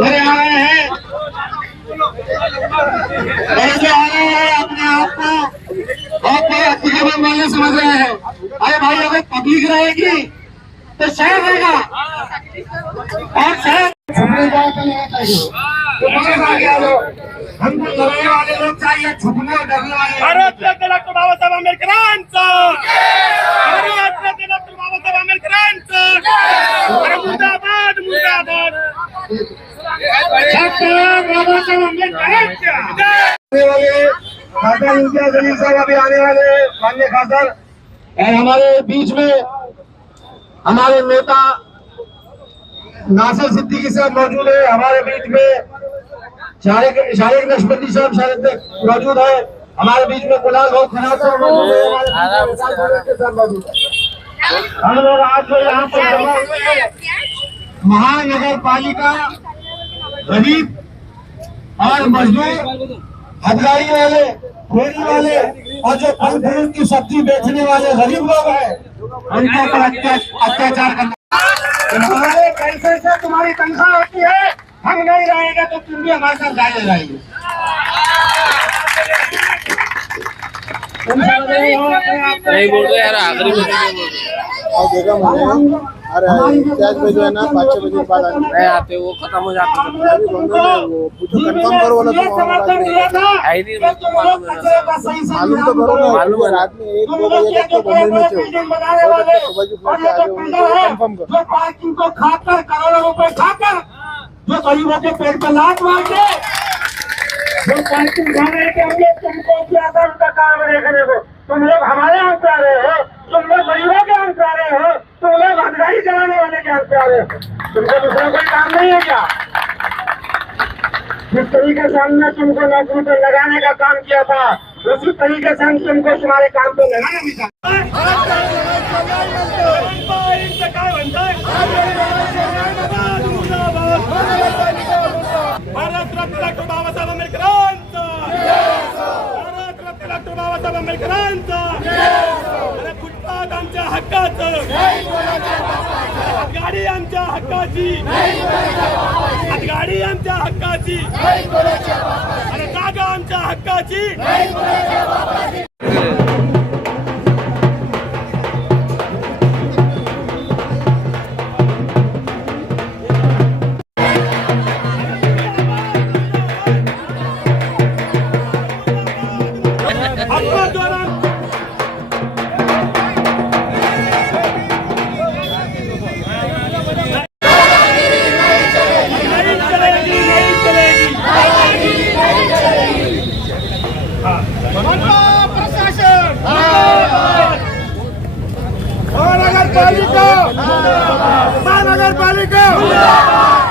मेरे आ रहे हैं ऐसे आ रहे हैं अपने आप को बहुत अतिक्रमण वाले समझ रहे हैं। अरे भाई अगर पब्लिक रहेगी तो शहर रहेगा और शहर छुपने हमको लड़ने वाले लोग चाहिए, छुपने और डरने वाले। भारतरत्न डॉक्टर बाबासाहेब आंबेडकरांचं, भारतरत्न डॉक्टर बाबासाहेब आंबेडकरांचं, अरे मुर्दाबाद मुर्दाबाद डॉक्टर बाबासाहेब आंबेडकरांच्या खासदार इम्तियाज जलील साहब अभी आने वाले, माननीय खासदार। और हमारे बीच में हमारे नेता नासिर सिद्दीकी साहब मौजूद है, हमारे बीच में शारिक नशबंदी साहब शायद मौजूद है, हमारे बीच में गुलाल भाई खनाज साहब मौजूद है, मौजूद है। हम लोग आज जो यहाँ पर जमा हुए हैं, महानगर पालिका गरीब और मजदूर, हथगाड़ी वाले, फेरी वाले और जो फल फ्रूट की सब्जी बेचने वाले गरीब लोग हैं, उनके ऊपर अत्याचार करना। तुम्हारे पैसे से तुम्हारी तनख्वाह होती है, हम नहीं रहेंगे तो तुम भी हमारे साथ गाड़ी लगाएंगे। नहीं बोल रहे यार, आखिरी में और देखा मैंने, अरे इम्तियाज में जो है ना 5-6 बजे बाद नहीं आते, वो खत्म हो जाते हैं। अभी बंदे ने वो पूछो कंफर्म करो वाला तो मालूम तो करो ना, मालूम है रात में 1-2 बजे तक तो बंदे में थे, सुबह की फ्लाइट से आगे कंफर्म करो। जो पार्किंग को खाकर करोड़ों रुपए खाकर जो गरीबों के पेट पर लात मार के जो पार्किंग खा रहे थे, हम लोग तुमको क्या था उनका काम देखने को। तुम लोग हमारे यहाँ पे आ रहे हो, तुम लोग गरीबों के यहाँ पे आ रहे हो, तुम लोग हथगाड़ी चलाने वाले के यहाँ पे आ रहे हो। तुमको दूसरा कोई काम नहीं है क्या? जिस तरीके से हमने तुमको नौकरी पे लगाने का काम किया था, उसी तरीके से हम तुमको तुम्हारे काम पे लगाना भी था। भारतरत्न डॉक्टर बाबासाहेब आंबेडकरांचं, भारतरत्न डॉक्टर बाबासाहेब आंबेडकरांचं, अरे फुटपाथ आमच्या हक्काचं, हातगाडी आमच्या हक्काची, हातगाडी आमच्या हक्काची, अरे जागा आमच्या हक्काची।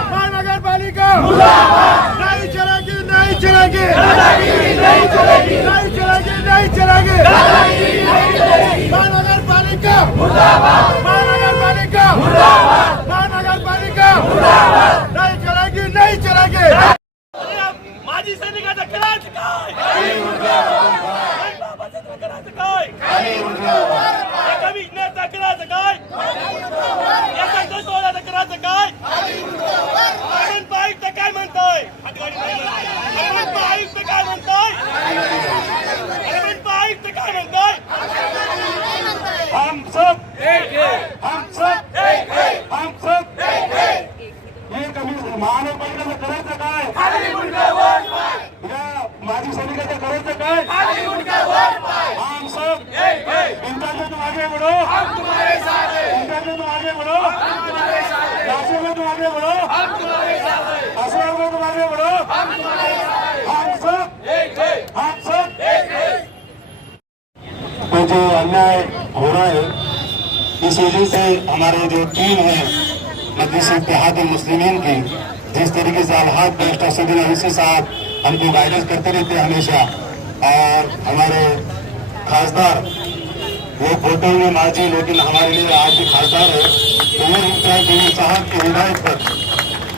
महानगरपालिका नहीं चलेगी, नहीं चलेगी, नहीं चलेगी, नहीं चलेगी, नहीं चलेगी। महानगरपालिका महानगरपालिका महानगरपालिका नहीं चलेगी, नहीं चलेगी। माजी सैनिकाचा करायचं काय? बाबासाहेब करायचं काय? कमिशनरचा करायचं काय? करायचं काय? आयुक्त काय म्हणतोय? आयुक्त काय म्हणतोय? आयुक्त काय म्हणतोय? हम सब हे कमी महानगरपालिकेचं करायचं काय? माजी सैनिकाचं करायचं काय? हम सब इंटरनेट में आगे बढ़ो, हम तुम्हारे साथ हैं। इंटरनेट में आगे बढ़ो, हम तुम्हारे साथ हैं। राशि में तुम आगे बढ़ो, हम तुम्हारे साथ हैं। असर में तुम आगे बढ़ो, हम तुम्हारे साथ हैं। हम सब एक है, हम सब एक है। तो जो अन्याय हो रहा है, इस वजह से हमारे जो टीम है मजलिस इत्तेहाद मुस्लिमीन की, जिस तरीके से अलहाज बैरिस्टर सदील अवीसी साहब हमको गाइडेंस करते रहते हैं हमेशा, और हमारे खासदार वो फोटो में माजी लेकिन हमारे लिए आज भी खासदार है, उमर इम्तियाज जलील साहब की हिदायत पर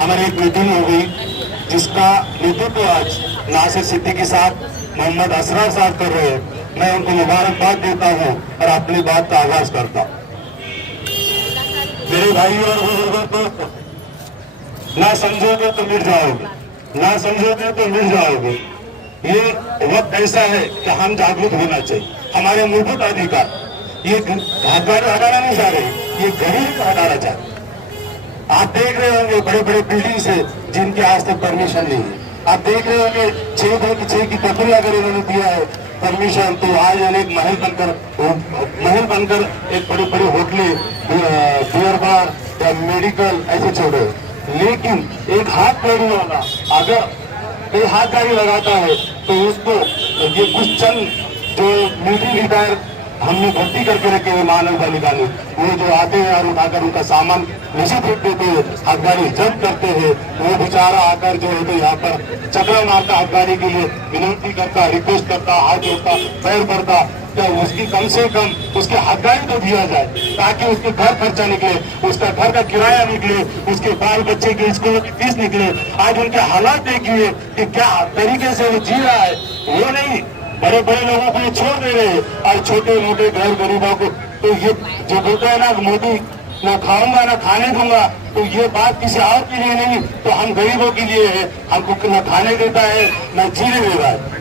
हमारी एक मीटिंग हो गई, जिसका नेतृत्व आज नासिर सिद्दीकी साहब, मोहम्मद असरार साहब कर रहे हैं। मैं उनको मुबारकबाद देता हूँ और अपनी बात का आगाज करता हूँ। मेरे भाई और बुजुर्गों को ना समझोगे तो मिट जाओगे, ना समझोगे तो मिट जाओगे। ये वक्त ऐसा है कि हम जागरूक होना चाहिए। हमारे मूलभूत अधिकार ये हकदारी हटाना नहीं चाह रहे, ये गरीब को हटाना चाहते। आप देख रहे होंगे बड़े बड़े बिल्डिंग्स है जिनके आज तक परमिशन नहीं है। आप देख रहे होंगे 6 की प्रक्रिया अगर इन्होंने दिया है परमिशन, तो आज अनेक महल बनकर एक बड़े बड़े होटलें, बियर बार या मेडिकल ऐसे चल रहे। लेकिन एक हाथ पैर होगा, अगर कोई हाथ गाड़ी लगाता है तो उसको ये कुछ चंद जो मिलिट्री रिटायर हमने भर्ती करके रखे हुए मानव पालिका में, वो जो आते हैं और उठाकर उनका सामान नीचे फेंक देते हैं, हाथ गाड़ी जब्त करते हैं। वो बेचारा आकर जो है तो यहाँ पर चक्कर मारता, हाथ गाड़ी के लिए विनती करता, रिक्वेस्ट करता, हाथ जोड़ता, पैर पड़ता, क्या उसकी कम से कम उसके हाथ गाड़ी तो दिया जाए ताकि उसके घर खर्चा निकले, उसका घर का किराया निकले, उसके बाल बच्चे की स्कूलों की फीस निकले। आज उनके हालात देखिए कि क्या तरीके से वो जी रहा है। वो नहीं, बड़े बड़े लोगों को ये छोड़ दे रहे हैं और छोटे मोटे घर गरीबों को। तो ये जो बोलते हैं ना मोदी ना खाऊंगा ना खाने दूंगा, तो ये बात किसी और के लिए नहीं, तो हम गरीबों के लिए है। हमको न खाने देता है न जीने दे रहा है।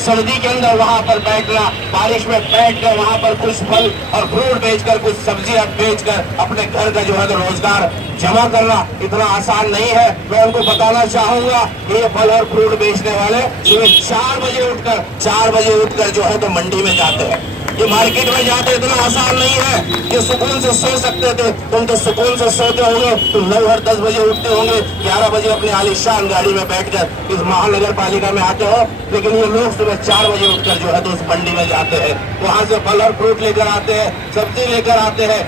सर्दी के अंदर वहाँ पर बैठना, बारिश में बैठकर वहाँ पर कुछ फल और फ्रूट बेचकर, कुछ सब्जियां बेचकर अपने घर का जो है तो रोजगार जमा करना इतना आसान नहीं है। मैं उनको बताना चाहूंगा कि ये फल और फ्रूट बेचने वाले सुबह 4 बजे उठकर जो है तो मंडी में जाते हैं, ये मार्केट में जाते। इतना आसान नहीं है कि सुकून से सो सकते थे। तुम तो सुकून से सोते होंगे, तुम 9 और 10 बजे उठते होंगे, 11 बजे अपनी आलीशान गाड़ी में बैठकर इस महानगर पालिका में आते हो। लेकिन ये लोग सुबह 4 बजे उठकर जो है तो उस मंडी में जाते हैं, वहां से फल और फ्रूट लेकर आते हैं, सब्जी लेकर आते हैं,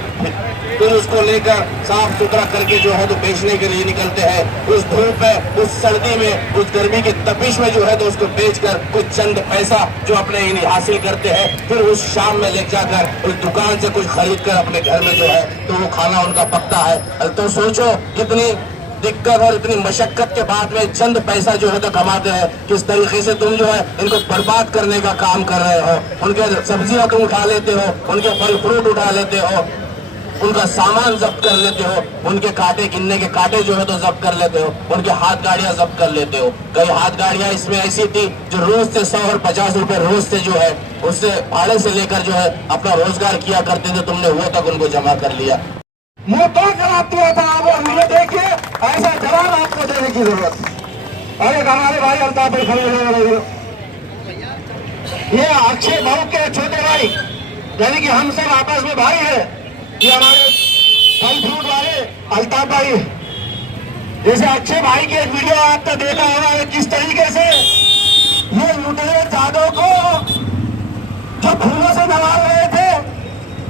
फिर उसको लेकर साफ सुथरा करके जो है तो बेचने के लिए निकलते हैं। उस धूप में, उस सर्दी में, उस गर्मी की तपिश में जो है तो उसको बेचकर कुछ चंद पैसा जो अपने हासिल करते हैं, फिर उस शाम में ले जाकर उस दुकान से कुछ खरीद कर अपने घर में जो है तो वो खाना उनका पकता है। तो सोचो कितनी दिक्कत और इतनी मशक्कत के बाद में चंद पैसा जो है तो कमाते हैं, किस तरीके से तुम जो है इनको बर्बाद करने का काम कर रहे हो। उनके सब्जियां तुम उठा लेते हो, उनके फल फ्रूट उठा लेते हो, उनका सामान जब्त कर लेते हो, उनके कांटे गिनने के कांटे जो है तो जब्त कर लेते हो, उनके हाथ गाड़ियां जब्त कर लेते हो। कई हाथ गाड़ियां इसमें ऐसी थी जो रोज से 100 और 50 रुपए रोज से जो है उससे भाड़े से लेकर जो है अपना रोजगार किया करते थे, तुमने वो तक उनको जमा कर लिया। मुंह तो जवाब दिया था वो मुझे देखिए, ऐसा जवाब आपको देने की जरूरत है। अरे हमारे भाई अल्ताफ भाई खड़े हुए, ये अक्षय भाऊ के छोटे भाई, यानी कि हम सब आपस में भाई है। ये हमारे फल फ्रूट वाले अल्ताफ भाई, जैसे अक्षय भाई के एक वीडियो आपने देखा होगा किस तरीके से ये लुटेरे जादव को जो फूलों से नवाज रहे थे,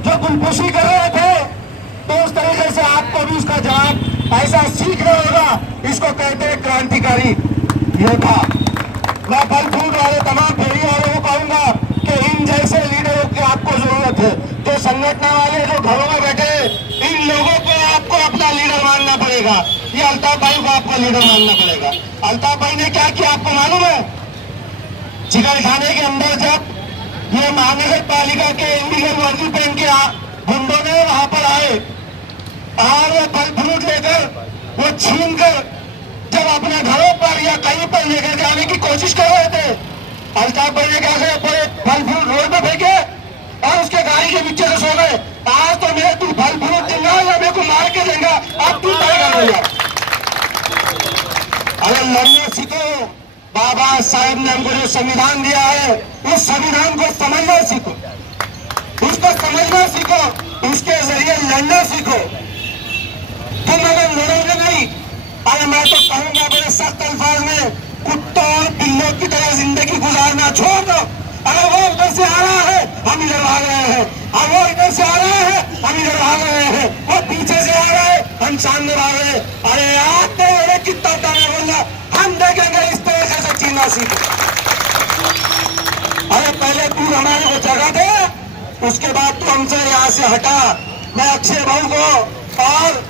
जो गुलपुशी कर रहे थे, तो उस तरीके से आपको भी उसका जवाब ऐसा सीख रहे होगा। इसको कहते हैं क्रांतिकारी योद्धा। मैं फल फ्रूट वाले तमाम फेरी वालों को कहूंगा कि इन जैसे लीडरों की आपको जरूरत है। जो संगठन वाले जो घरों में बैठे, इन लोगों को आपको अपना लीडर मानना पड़ेगा। ये अल्ताफ भाई को आपका लीडर मानना पड़ेगा। अल्ताफ भाई ने क्या किया आपको मालूम है? चिकन खाने के अंदर जब ये महानगर पालिका के इंडियन वर्दी पहन के गुंडों ने वहां पर आए और वो फल फ्रूट लेकर वो छीन कर जब अपने घरों पर या कहीं पर लेकर जाने की कोशिश कर रहे थे, अल्ताफ भाई ने क्या किया, पूरे फल फ्रूट रोड पे फेंके और उसके गाड़ी के पीछे से सो गए। आज तो मैं तू फल फ्रूट देंगे या मेरे को मार के देंगे, अब तू तय कर लिया। अरे लड़ने सीखो। बाबा साहब ने हमको जो संविधान दिया है, उस संविधान को समझना सीखो, उसको समझना सीखो, उसके जरिए लड़ना सीखो। तुम अगर लड़ोगे नहीं, अरे मैं तो कहूंगा बड़े सख्त अल्फाज में, कुत्तों और बिल्लों की तरह जिंदगी गुजारना छोड़ दो। अगर वो उधर से आ रहा है हम इधर भाग रहे हैं, और वो इधर से आ रहा है हम इधर भाग रहे हैं, वो पीछे से आ रहा है हम सामने भाग रहे हैं। अरे यार कितना टाइम बोलना, हम देखेंगे इस तरीके से जीना सीखो। अरे पहले तू हमारे को जगह दे, उसके बाद तू हमसे यहाँ से हटा। मैं अक्षय भाऊ को और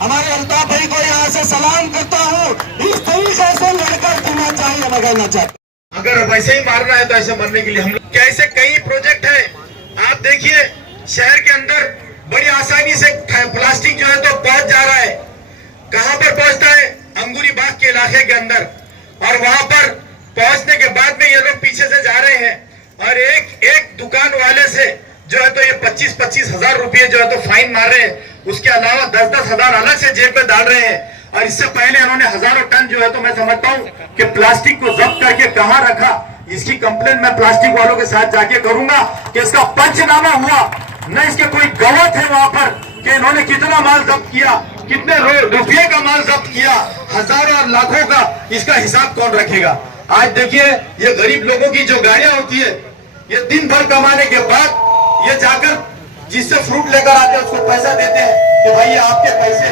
हमारे अल्ताफ भाई को यहाँ से सलाम करता हूँ। इस तरीके से लड़कर जीना चाहिए, मैं कहना चाहता हूँ। अगर वैसे ही मारना है तो ऐसे मरने के लिए हम लोग कैसे कई प्रोजेक्ट है। आप देखिए शहर के अंदर बड़ी आसानी से प्लास्टिक जो है तो पहुंच जा रहा है। कहां पर पहुंचता है? अंगूरी बाग के इलाके के अंदर। और वहां पर पहुंचने के बाद में ये लोग पीछे से जा रहे हैं और एक दुकान वाले से जो है तो ये 25-25 हजार रुपये जो है तो फाइन मार रहे हैं। उसके अलावा 10-10 हजार अलग से जेब में डाल रहे हैं। और इससे पहले इन्होंने हजारों टन जो है तो मैं समझता हूं कि प्लास्टिक को जब्त करके कहां रखा, इसकी कंप्लेन मैं प्लास्टिक वालों के साथ जाके करूंगा कि इसका पंचनामा हुआ, न इसके कोई गवाह थे वहां पर कि इन्होंने कितना माल जब्त किया, कितने रुपये का माल जब्त किया, हजारों और लाखों का, इसका हिसाब कौन रखेगा? आज देखिए ये गरीब लोगों की जो गाड़ियां होती है, ये दिन भर कमाने के बाद ये जाकर जिससे फ्रूट लेकर आते हैं उसको पैसा देते हैं कि भाई ये आपके पैसे,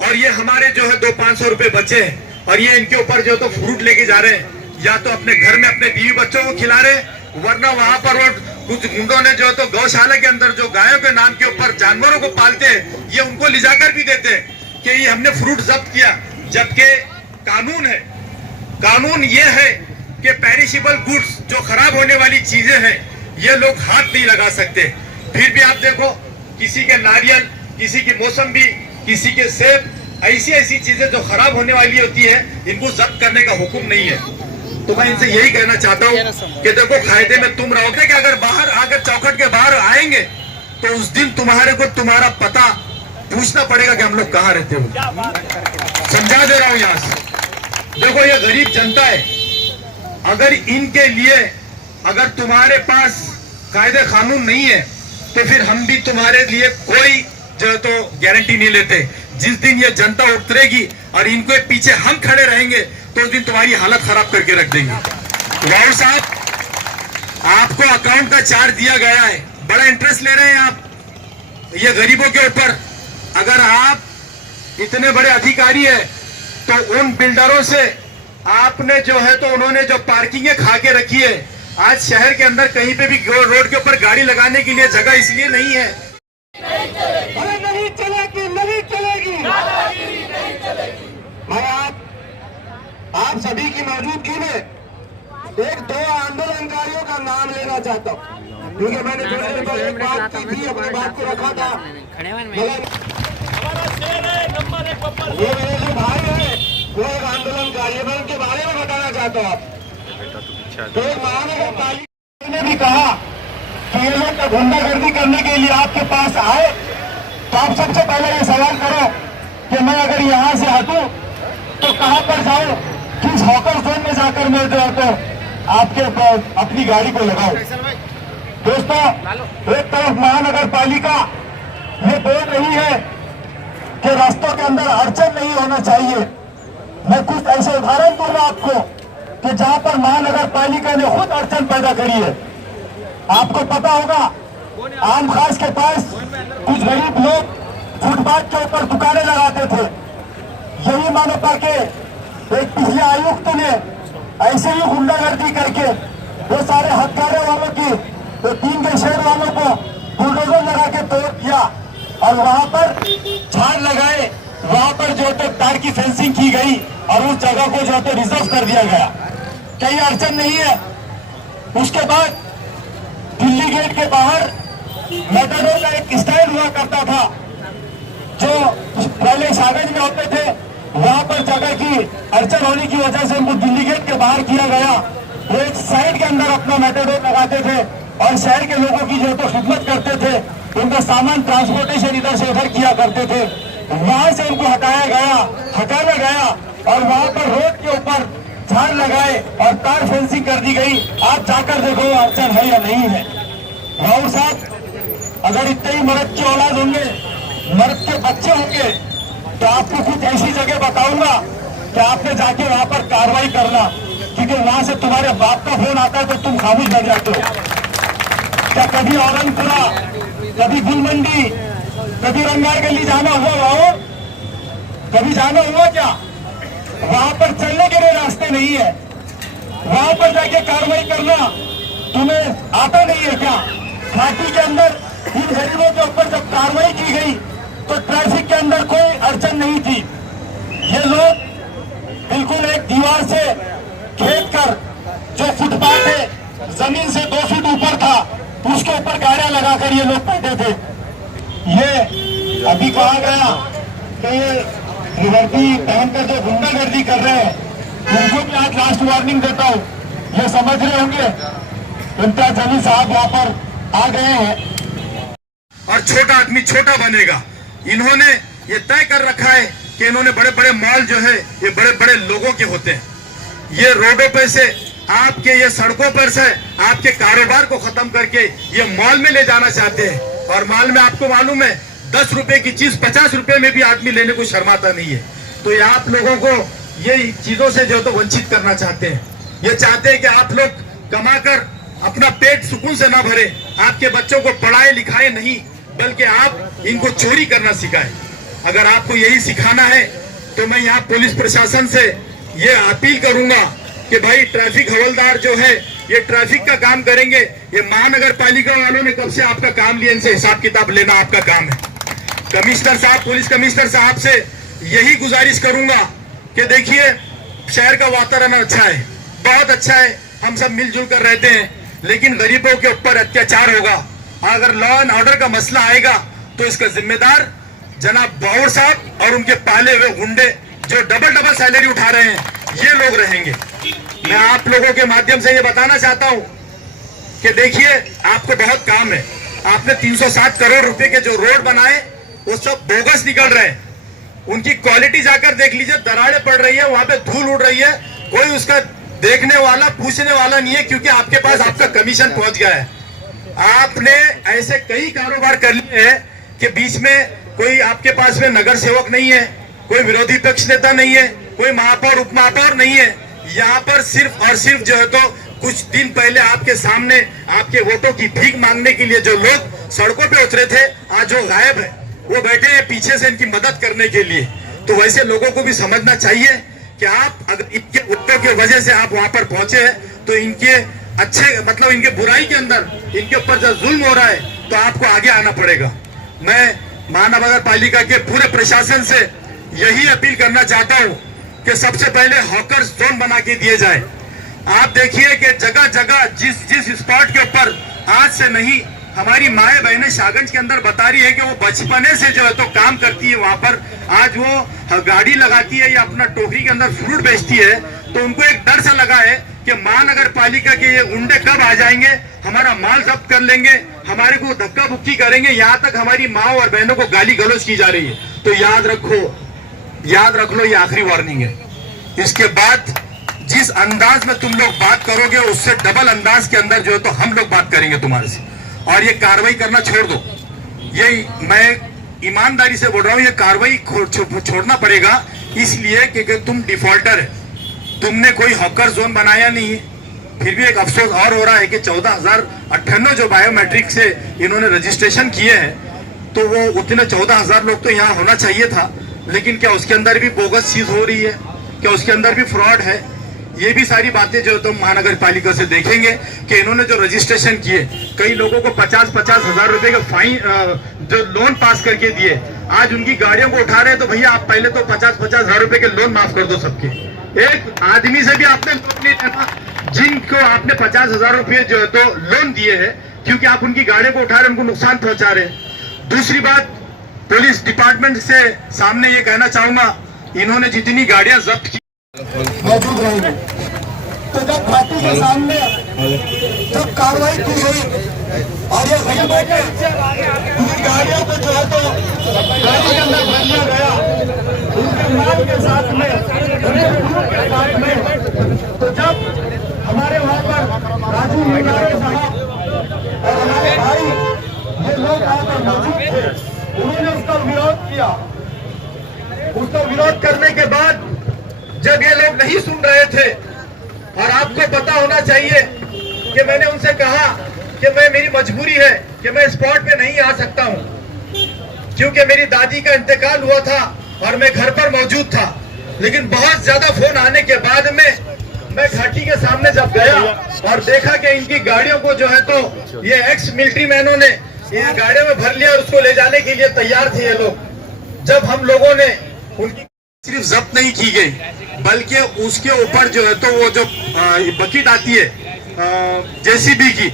और ये हमारे जो है 200-500 रुपए बचे हैं और ये इनके ऊपर जो तो फ्रूट लेके जा रहे हैं, या तो अपने घर में अपने बीवी बच्चों को खिला रहे, वरना वहां पर वो कुछ गुंडों ने जो तो गौशाला के अंदर जो गायों के नाम के ऊपर जानवरों को पालते हैं, ये उनको ले जाकर भी देते हैं कि ये हमने फ्रूट जब्त किया। जबकि कानून है, कानून ये है कि पेरिशेबल गुड्स जो खराब होने वाली चीजें हैं ये लोग हाथ नहीं लगा सकते। फिर भी आप देखो किसी के नारियल, किसी की मौसम्बी, किसी के सेब, ऐसी ऐसी चीजें जो खराब होने वाली होती है इनको जब्त करने का हुक्म नहीं है। तो मैं इनसे यही कहना चाहता हूँ कि देखो कायदे में तुम रहोगे कि अगर बाहर आकर चौखट के बाहर आएंगे तो उस दिन तुम्हारे को तुम्हारा पता पूछना पड़ेगा कि हम लोग कहाँ रहते हो। समझा दे रहा हूँ यहाँ से। देखो ये गरीब जनता है, अगर इनके लिए अगर तुम्हारे पास कायदे कानून नहीं है तो फिर हम भी तुम्हारे लिए कोई जो तो गारंटी नहीं लेते। जिस दिन ये जनता उतरेगी और इनके पीछे हम खड़े रहेंगे तो उस दिन तुम्हारी हालत खराब करके रख देंगे। राहुल साहब, आपको अकाउंट का चार्ज दिया गया है, बड़ा इंटरेस्ट ले रहे हैं आप ये गरीबों के ऊपर। अगर आप इतने बड़े अधिकारी है तो उन बिल्डरों से आपने जो है तो उन्होंने जो पार्किंग खा के रखी है, आज शहर के अंदर कहीं पे भी रोड के ऊपर गाड़ी लगाने के लिए जगह इसलिए नहीं है। अरे नहीं चलेगी, नहीं चलेगी, मैं आप सभी की मौजूदगी में एक दो आंदोलनकारियों का नाम लेना चाहता हूँ, क्योंकि मैंने थोड़ी देर पहले एक बात की थी, अपनी बात को रखा था, मगर ये मेरे जो भाई है वो एक आंदोलनकारी है, मैं उनके बारे में बताना चाहता हूँ। आप तो एक महानगर पालिका ने भी कहा कि ये लोग गुंडागर्दी करने के लिए आपके पास आए, तो आप सबसे पहले ये सवाल करो कि मैं अगर यहाँ से हटूं तो कहां पर जाऊं, किस हॉकर जोन में जाकर मैं जो है तो आपके अपनी गाड़ी को लगाऊं। दोस्तों, एक तरफ महानगर पालिका ये बोल रही है कि रास्तों के अंदर अड़चन नहीं होना चाहिए। मैं कुछ ऐसे उदाहरण दूंगा आपको कि जहां पर महानगर पालिका ने खुद अड़चन पैदा करी है। आपको पता होगा आम खास के पास कुछ गरीब लोग फुटपाथ के ऊपर दुकानें लगाते थे। यही मानो पाके एक पिछले आयुक्त ने ऐसे ही गुंडागर्दी करके वो सारे हथकरघे वालों की तो 3 के शहर वालों को बुलडोजर लगा के तोड़ दिया और वहां पर झाड़ लगाए, वहां पर जो तो तार की फेंसिंग की गई और उस जगह को जो तो रिजर्व कर दिया गया। कहीं अड़चन नहीं है। उसके बाद दिल्ली गेट के बाहर मेटाडोर का एक स्टैंड हुआ करता था जो पहले सागज में होते थे, वहां पर जगह की अड़चन होने की वजह से उनको दिल्ली गेट के बाहर किया गया। वो एक साइड के अंदर अपना मेटाडोर लगाते थे और शहर के लोगों की जो तो खिदमत करते थे, उनका सामान ट्रांसपोर्टेशन इधर से उधर किया करते थे। वहां से उनको हटाया गया और वहां पर रोड के ऊपर झाड़ लगाए और तार फेंसिंग कर दी गई। आप जाकर देखो अड़चन है या नहीं है। राहुल साहब, अगर इतने ही मर्द की औलाद होंगे, मर्द के बच्चे होंगे, तो आपको कुछ ऐसी जगह बताऊंगा कि आपने जाके वहां पर कार्रवाई करना, क्योंकि वहां से तुम्हारे बाप का फोन आता है तो तुम खामोश बन जाते हो। क्या कभी औरंगपुरा, कभी गुलमंडी, कभी रंगार गली जाना हुआ? वहां कभी जाना हुआ क्या? वहां पर चलने के लिए रास्ते नहीं है। वहां पर जाके कार्रवाई करना तुम्हें आता नहीं है क्या? घाटी के अंदर इन गरीबों के ऊपर जब कार्रवाई की गई तो ट्रैफिक के अंदर कोई अड़चन नहीं थी। ये लोग बिल्कुल एक दीवार से खेद कर जो फुटपाथ है जमीन से 2 फीट ऊपर था, उसके ऊपर गाड़ियां लगाकर ये लोग बैठे थे। ये अभी कहा गया तो ये रिवर्टी पहनकर जो गुंडागर्दी कर रहे हैं उनको भी आज लास्ट वार्निंग देता हूँ। ये समझ रहे होंगे इम्तियाज अली साहब यहाँ पर आ गए हैं और छोटा आदमी छोटा बनेगा। इन्होंने ये तय कर रखा है कि इन्होंने बड़े बड़े मॉल जो है ये बड़े बड़े लोगों के होते हैं। ये रोडों पे से आपके ये सड़कों पर से आपके कारोबार को खत्म करके ये मॉल में ले जाना चाहते हैं। और मॉल में आपको मालूम है 10 रुपए की चीज 50 रुपए में भी आदमी लेने को शर्माता नहीं है। तो ये आप लोगों को ये चीजों से जो तो वंचित करना चाहते हैं। ये चाहते हैं कि आप लोग कमाकर अपना पेट सुकून से ना भरे, आपके बच्चों को पढ़ाए लिखाए नहीं बल्कि आप इनको चोरी करना सिखाए। अगर आपको यही सिखाना है तो मैं यहाँ पुलिस प्रशासन से ये अपील करूंगा कि भाई ट्रैफिक हवलदार जो है ये ट्रैफिक का काम करेंगे। ये महानगर पालिका वालों ने कब से आपका काम लिया, इनसे हिसाब किताब लेना आपका काम है। कमिश्नर साहब, पुलिस कमिश्नर साहब से यही गुजारिश करूंगा कि देखिए शहर का वातावरण अच्छा है, बहुत अच्छा है, हम सब मिलजुल कर रहते हैं, लेकिन गरीबों के ऊपर अत्याचार होगा। अगर लॉ एंड ऑर्डर का मसला आएगा तो इसका जिम्मेदार जनाब बाउर साहब और उनके पाले हुए गुंडे जो डबल सैलरी उठा रहे हैं ये लोग रहेंगे। मैं आप लोगों के माध्यम से ये बताना चाहता हूं कि देखिए आपको बहुत काम है। आपने 360 करोड़ रुपए के जो रोड बनाए वो सब बोगस निकल रहे हैं। उनकी क्वालिटी जाकर देख लीजिए, दरारें पड़ रही है, वहां पे धूल उड़ रही है, कोई उसका देखने वाला पूछने वाला नहीं है क्योंकि आपके पास आपका कमीशन पहुंच गया है। आपने ऐसे कई कारोबार कर लिए हैं कि बीच में कोई आपके पास में नगर सेवक नहीं है, कोई विरोधी पक्ष नेता नहीं है, कोई महापौर उपमहापौर नहीं है। यहाँ पर सिर्फ और सिर्फ जो है तो कुछ दिन पहले आपके सामने आपके वोटों की भीख मांगने के लिए जो लोग सड़कों पे उतरे थे आज वो गायब है, वो बैठे हैं पीछे से इनकी मदद करने के लिए। तो वैसे लोगों को भी समझना चाहिए कि आप अगर इनके वोटों की वजह से आप वहां पर पहुंचे हैं तो इनके अच्छे मतलब इनके बुराई के अंदर इनके ऊपर जो जुल्म हो रहा है तो आपको आगे आना पड़ेगा। मैं महानगर पालिका के पूरे प्रशासन से यही अपील करना चाहता हूं कि सबसे पहले हॉकर जोन बना के दिए जाए। आप देखिए कि जगह जगह जिस स्पॉट के ऊपर आज से नहीं हमारी माए बहनें शाहगंज के अंदर बता रही है कि वो बचपने से जो है तो काम करती है, वहां पर आज वो गाड़ी लगाती है या अपना टोकरी के अंदर फ्रूट बेचती है, तो उनको एक डर सा लगा है कि महानगर पालिका के ये गुंडे कब आ जाएंगे, हमारा माल जब्त कर लेंगे, हमारे को धक्का बुक्की करेंगे, यहाँ तक हमारी माँ और बहनों को गाली गलौज की जा रही है। तो याद रख लो ये आखिरी वार्निंग है। इसके बाद जिस अंदाज में तुम लोग बात करोगे उससे डबल अंदाज के अंदर जो है तो हम लोग बात करेंगे तुम्हारे से। और ये कार्रवाई करना छोड़ दो, ये मैं ईमानदारी से बोल रहा हूँ, ये कार्रवाई छोड़ना पड़ेगा इसलिए कि तुम डिफॉल्टर है, तुमने कोई हॉकर जोन बनाया नहीं है। फिर भी एक अफसोस और हो रहा है कि 14,098 जो बायोमेट्रिक से इन्होंने रजिस्ट्रेशन किए हैं तो वो उतने 14,000 लोग तो यहाँ होना चाहिए था, लेकिन क्या उसके अंदर भी बोगस चीज हो रही है, क्या उसके अंदर भी फ्रॉड है? ये भी सारी बातें जो तुम महानगर पालिका से देखेंगे कि इन्होंने जो रजिस्ट्रेशन किए, कई लोगों को 50-50 हजार रुपए का फाइन जो लोन पास करके दिए, आज उनकी गाड़ियों को उठा रहे हैं। तो भैया आप पहले तो 50-50 हजार रुपए के लोन माफ कर दो सबके। एक आदमी से भी आपने लोन नहीं लेना जिनको आपने 50,000 रुपये जो है तो लोन दिए हैं, क्योंकि आप उनकी गाड़ियों को उठा रहे, उनको नुकसान पहुंचा रहे हैं। दूसरी बात, पुलिस डिपार्टमेंट से सामने ये कहना चाहूंगा, इन्होंने जितनी गाड़ियां जब्त की मौजूद रहेंगे, तो जब पार्टी के सामने जब कार्रवाई की गई और ये गरीबों के उनकी गाड़ियों को जो है तो गाड़ी के अंदर भर दिया गया, उनके माल के साथ में, उनके फ्रूट के साथ में, तो जब हमारे वहां पर राजू मुंडारे साहब और हमारे भाई ये लोग वहां पर मौजूद थे, उन्होंने उसका विरोध किया। उसका विरोध करने के बाद जब ये लोग नहीं सुन रहे थे, और आपको पता होना चाहिए कि मैंने उनसे कहा कि मेरी मजबूरी है कि मैं स्पॉट पे नहीं आ सकता हूं, क्योंकि मेरी दादी का इंतकाल हुआ था और मैं घर पर मौजूद था। लेकिन बहुत ज्यादा फोन आने के बाद में मैं घाटी के सामने जब गया और देखा कि इनकी गाड़ियों को जो है तो ये एक्स मिलिट्री मैनों ने ये गाड़ियों में भर लिया और उसको ले जाने के लिए तैयार थे ये लोग। जब हम लोगों ने उनकी सिर्फ जब्त नहीं की गई बल्कि उसके ऊपर जो है तो वो जो बकेट आती है जेसीबी की,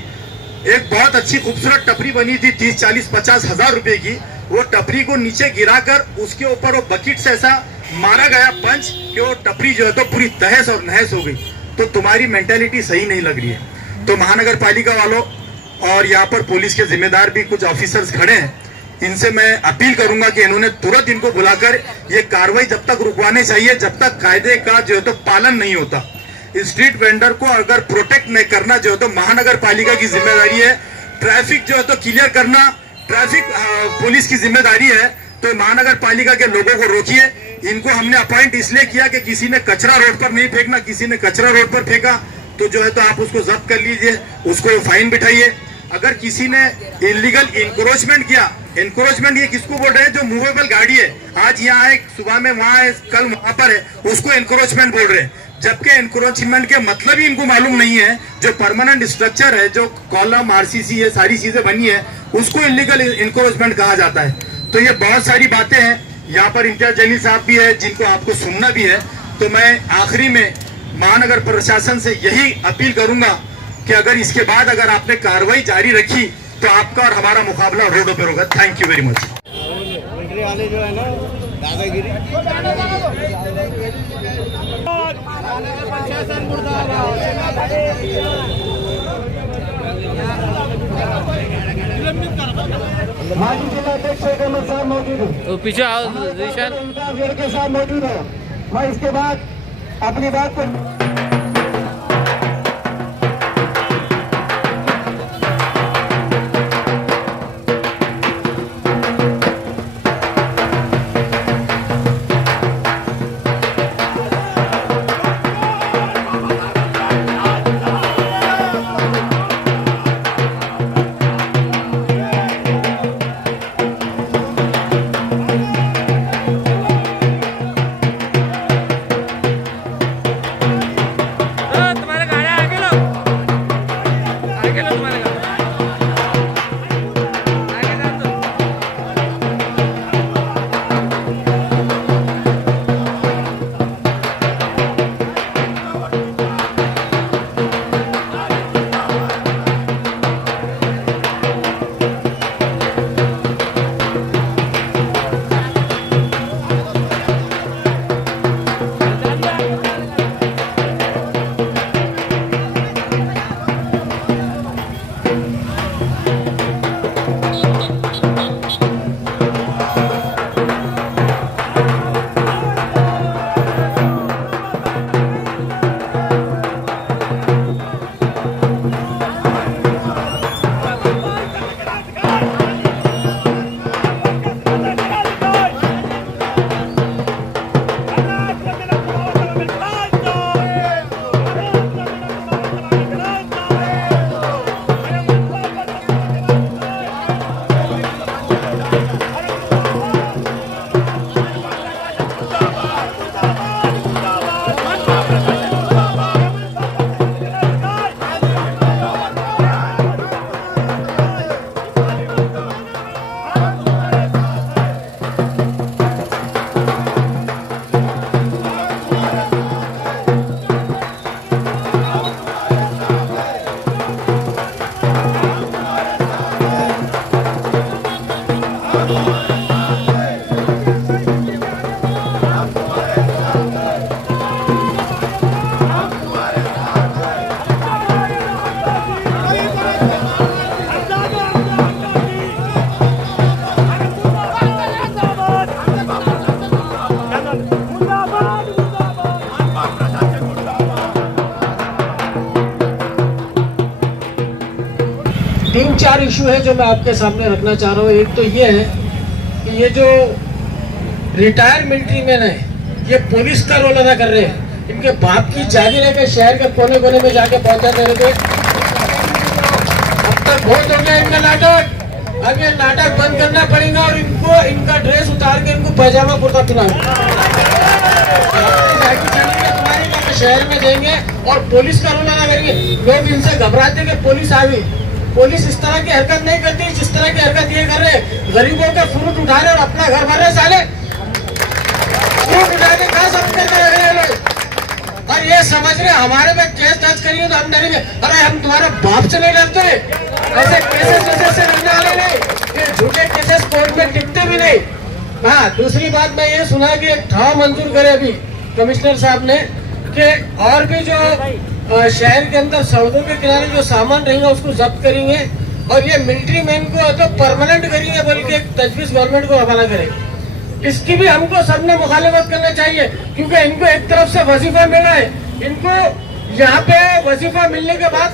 एक बहुत अच्छी खूबसूरत टपरी बनी थी 30, 40, 50 हजार रुपए की, वो टपरी को नीचे गिराकर उसके ऊपर वो बकेट से ऐसा मारा गया पंच कि वो टपरी जो है तो पूरी तहस और नहस हो गई। तो तुम्हारी मेंटेलिटी सही नहीं लग रही है। तो महानगर पालिका वालों और यहाँ पर पुलिस के जिम्मेदार भी कुछ ऑफिसर्स खड़े हैं, इनसे मैं अपील करूंगा कि इन्होंने तुरंत इनको बुलाकर ये कार्रवाई जब तक रुकवाने चाहिए जब तक कायदे का जो है तो पालन नहीं होता। स्ट्रीट वेंडर को अगर प्रोटेक्ट नहीं करना जो है तो महानगर पालिका की जिम्मेदारी है। ट्रैफिक जो है तो क्लियर करना ट्रैफिक पुलिस की जिम्मेदारी है। तो महानगर पालिका के लोगों को रोकिए। इनको हमने अपॉइंट इसलिए किया कि किसी ने कचरा रोड पर नहीं फेंकना, किसी ने कचरा रोड पर फेंका तो जो है तो आप उसको जब्त कर लीजिए, उसको फाइन बिठाइए। अगर किसी ने इलीगल इंक्रोचमेंट किया, इंक्रोचमेंट ये किसको बोल रहे हैं? जो मूवेबल गाड़ी है, आज यहाँ है, सुबह में वहाँ है, कल वहां पर है, उसको इंक्रोचमेंट बोल रहे हैं। जबकि इंक्रोचमेंट के मतलब ही इनको मालूम नहीं है। जो परमानेंट स्ट्रक्चर है, जो कॉलम आरसीसी है, सारी चीजें बनी है, उसको इलीगल इंक्रोचमेंट कहा जाता है। तो ये बहुत सारी बातें हैं। यहाँ पर इम्तियाज जलील साहब भी है जिनको आपको सुनना भी है। तो मैं आखिरी में महानगर प्रशासन से यही अपील करूंगा कि अगर इसके बाद अगर आपने कार्रवाई जारी रखी तो आपका और हमारा मुकाबला रोडों पर होगा। Thank you very much. वाले जो है ना दादागिरी माजी जिला अध्यक्ष अहमद साहब मौजूद है, तो पीछे आओ जीशान। उनका वेड़ के साथ मौजूद है। मैं इसके बाद अपनी बात को तुम्हारे गाड़ी आगे लो तुम्हारे गाड़ी आगे जा तो। तीन चार इशू है जो मैं आपके सामने रखना चाह रहा हूँ। एक तो ये है कि ये जो रिटायर्ड मिलिट्री मैन है, ये पुलिस का रोल अदा कर रहे हैं। इनके बाप की जागीर है कि शहर के कोने कोने में जाके पहुंचा दे रहे थे। अब तक बहुत हो गया इनका नाटक। अब ये नाटक बंद करना पड़ेगा और इनको इनका ड्रेस उतार के इनको पैजामा कुर्ता पहनाना। शहर में जाएंगे और पुलिस का रोल अदा करेंगे। लोग इनसे घबराते कि पुलिस आ गई। पुलिस इस तरह की हरकत नहीं करती जिस तरह की हरकत ये कर रहे। गरीबों का फ्रूट उठा रहे और अपना घर भर रहे। साले फ्रूट उठा के कहा सबके कर रहे लोग। और ये समझ रहे हमारे में केस दर्ज करिए तो हम डरेंगे। अरे हम तुम्हारे बाप से नहीं डरते। ऐसे केसेस वैसे से डरने वाले नहीं, ये झूठे केसेस कोर्ट में टिकते भी नहीं। हाँ, दूसरी बात मैं ये सुना कि एक ठाव मंजूर करे अभी कमिश्नर साहब ने कि और भी जो शहर के अंदर सड़कों के किनारे जो सामान रहेगा उसको जब्त करेंगे और ये मिलिट्री मैन को तो परमानेंट करेंगे, बल्कि एक तजवीज गवर्नमेंट को रवाना करेंगे। इसकी भी हमको सबने मुखालिफत करना चाहिए, क्योंकि इनको एक तरफ से वजीफा मिल रहा है, इनको यहाँ पे वजीफा मिलने के बाद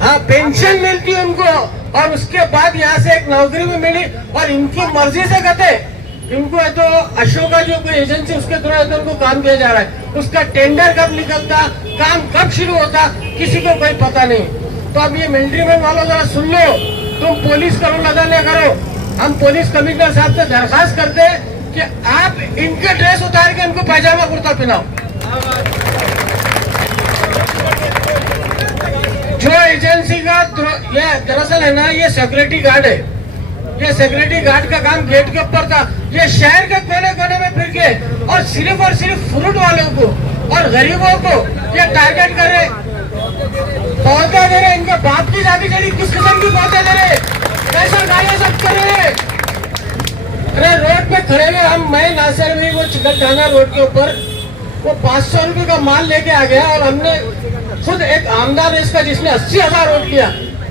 हाँ पेंशन मिलती है उनको, और उसके बाद यहाँ से एक नौकरी भी मिली और इनकी मर्जी से कहते इनको तो अशोका जो कोई एजेंसी उसके थ्रू तो उनको काम दिया जा रहा है, उसका टेंडर कब निकलता, काम कब शुरू होता, किसी को कोई पता नहीं। तो अब ये मिलिट्री मैन वालों जरा सुन लो, तुम पुलिस कानून अदा न करो। हम पुलिस कमिश्नर साहब से दरखास्त करते हैं कि आप इनके ड्रेस उतार के इनको पैजामा कुर्ता पहनाओ। जो एजेंसी का ये दरअसल है ना, ये सिक्योरिटी गार्ड है, ये सिक्योरिटी गार्ड का काम गेट के ऊपर था। ये शहर के कोने कोने में फिर के और सिर्फ फ्रूट वालों को और गरीबों को ये टारगेट करे, पौधे दे रहे, इनके बाप की शादी चली किस किस्म की पौधे दे रहे, कैसा गाड़ियां सब कर रहे। अरे रोड पे खड़े हुए हम, मैं नासिर भी वो चिकनखाना रोड के ऊपर वो 500 रुपए का माल लेके आ गया और हमने खुद एक आमदार इसका जिसने 80,000 वोट किया,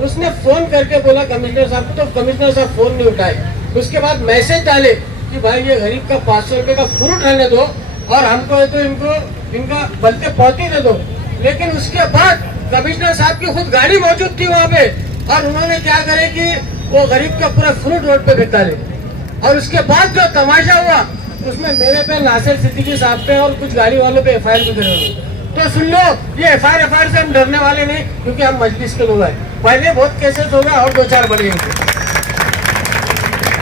उसने फोन करके बोला कमिश्नर साहब को, तो कमिश्नर साहब फोन नहीं उठाए। उसके बाद मैसेज डाले कि भाई ये गरीब का 500 रुपए का फ्रूट रहने दो और हमको तो इनका बल्कि पौती दे दो। लेकिन उसके बाद कमिश्नर साहब की खुद गाड़ी मौजूद थी वहाँ पे और उन्होंने क्या करे कि वो गरीब का पूरा फ्रूट रोड पे बिकता रहे। और उसके बाद जो तमाशा हुआ उसमें मेरे पे, नासिर सिद्दीकी साहब पे और कुछ गाड़ी वालों पे FIR भी करे हुए। तो सुन लो, ये FIR से हम डरने वाले नहीं, क्योंकि हम मजलिस के लोग हैं। पहले बहुत केसेस हो गए और 2-4 बढ़ेंगे,